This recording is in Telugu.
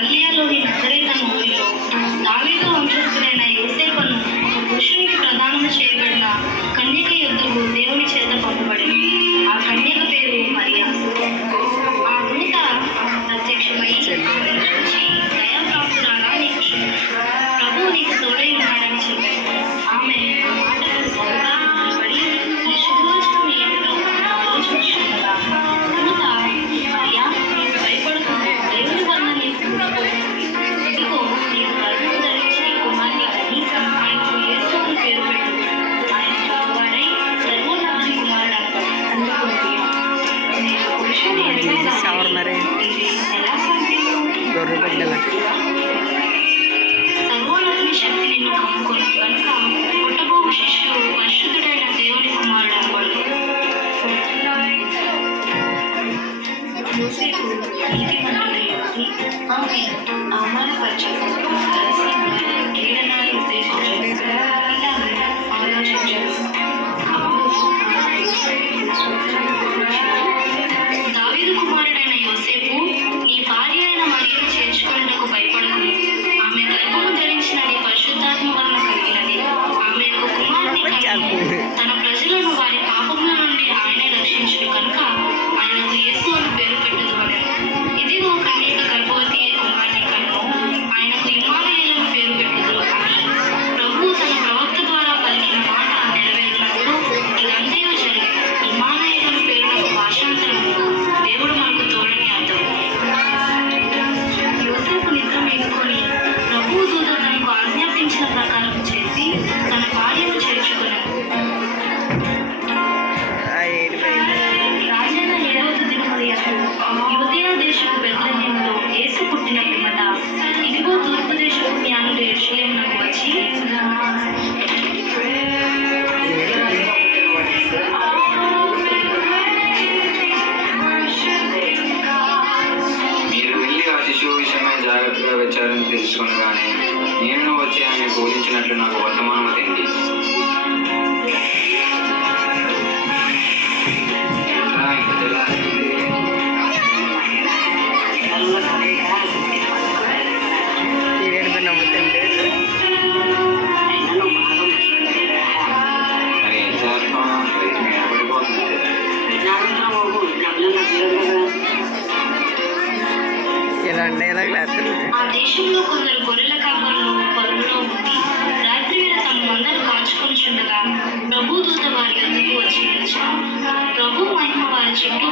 గలిలయలోని నజరేతను ఊరిలో దావీదు వంశస్థుడైన యోసేపును ఒక పురుషునికి ప్రదానము చేయబడిన కన్యక యొద్దకు దేవుని చేత పంపబడింది. ఆ కన్యక పేరు మరియా. ఆ దూత ప్రత్యక్షమై ఆమెను చూచి, దయాప్రాప్తురాలా, నీకు శుభం, ప్రభువు నీకు తోడై ఉన్నాడని చెప్పాడు. ఆమె ఆ మాటకు బహుగా భయపడి, ఈ శుభవచనం నీ ఇంటిలో ఆలోచించుకుందా. దూత, మరియా, నీవు భయపడకు, దేవుని వలన నీకు పుట్టబోతున్నది. ఇదిగో, నీవు గర్భము ధరించి కుమారుని కని ఆయనకు యేసు అని పేరు పెట్టు. ఆయన గొప్పవాడై సర్వోన్నతుని కుమారుడు అనబడును. నేను పురుషుని ఎరగగా ఇది ఎలా సాధ్యము? సర్వోన్నతుని శక్తి నిన్ను కమ్ముకొను కనుక పుట్టబోవు శిష్యుడు పరిశుద్ధుడైన దేవుని కుమారుడు అనబడును. యోసేపు నీతిమంతుడై ఉండి ఆమె అవమానపరచకు కలిసి ఏడనాలు ఉద్దేశించు ఇలాగే ఆలోచించను. దావీదు కుమారుడైన యోసేపు, నీ భార్య అయిన మరియను చేర్చుకొనుటకు భయపడకుము. ఆమె గర్భము ధరించినది పరిశుద్ధాత్మ వలన కలిగినది. ఆమె ఒక కుమారుని కనును. తన ప్రజలను వారి పాపముల నుండి ఆయనే రక్షించును కనుక ఆయనకు యేసు అని పేరు పెట్టదు అనెను. ఇదిగో, కన్యక గర్భవతి అయి కుమారుని కనును. ఆయనకు ఇమ్మానుయేలు అని పేరు పెట్టుదురు అని ప్రభువు తన ప్రవక్త ద్వారా పలికిన మాట నెరవేరినప్పుడు ఇదంతయు జరిగెను. ఇమ్మానుయేలు అని పేరునకు భాషాంతరములో దేవుడు మనకు తోడని అర్థం. యోసేపు నిద్ర మేలుకొని ప్రభువు దూత తనకు ఆజ్ఞాపించిన ప్రకారం చేసి తన భార్యను చేర్చుకొనెను. రాజైన హేరోదు దినముల యందు యూదయ దేశపు బెత్లెహేములో యేసు పుట్టిన పిమ్మట ఇదిగో, తూర్పు దేశపు జ్ఞానులు యెరూషలేమునకు వచ్చి, మీరు వెళ్ళి ఆ శిశువు విషయమై జాగ్రత్తగా విచారణ తెలుసుకొనగానే నేను వచ్చి ఆమె బోధించినట్లు నాకు వర్తమానము తెండి. మరి ఏం చేస్తాం? రైతు మీద పడిపోతుంది. ఆ దేశంలో కొందరు గొర్రెల కాపరులు పొలంలో ఉండి రాత్రివేళ తమ మందను కాచుకొనుచుండగా ప్రభువు దూత వారి యొద్దకు వచ్చి నిలిచెను. ప్రభువు మహిమ వారి చుట్టూ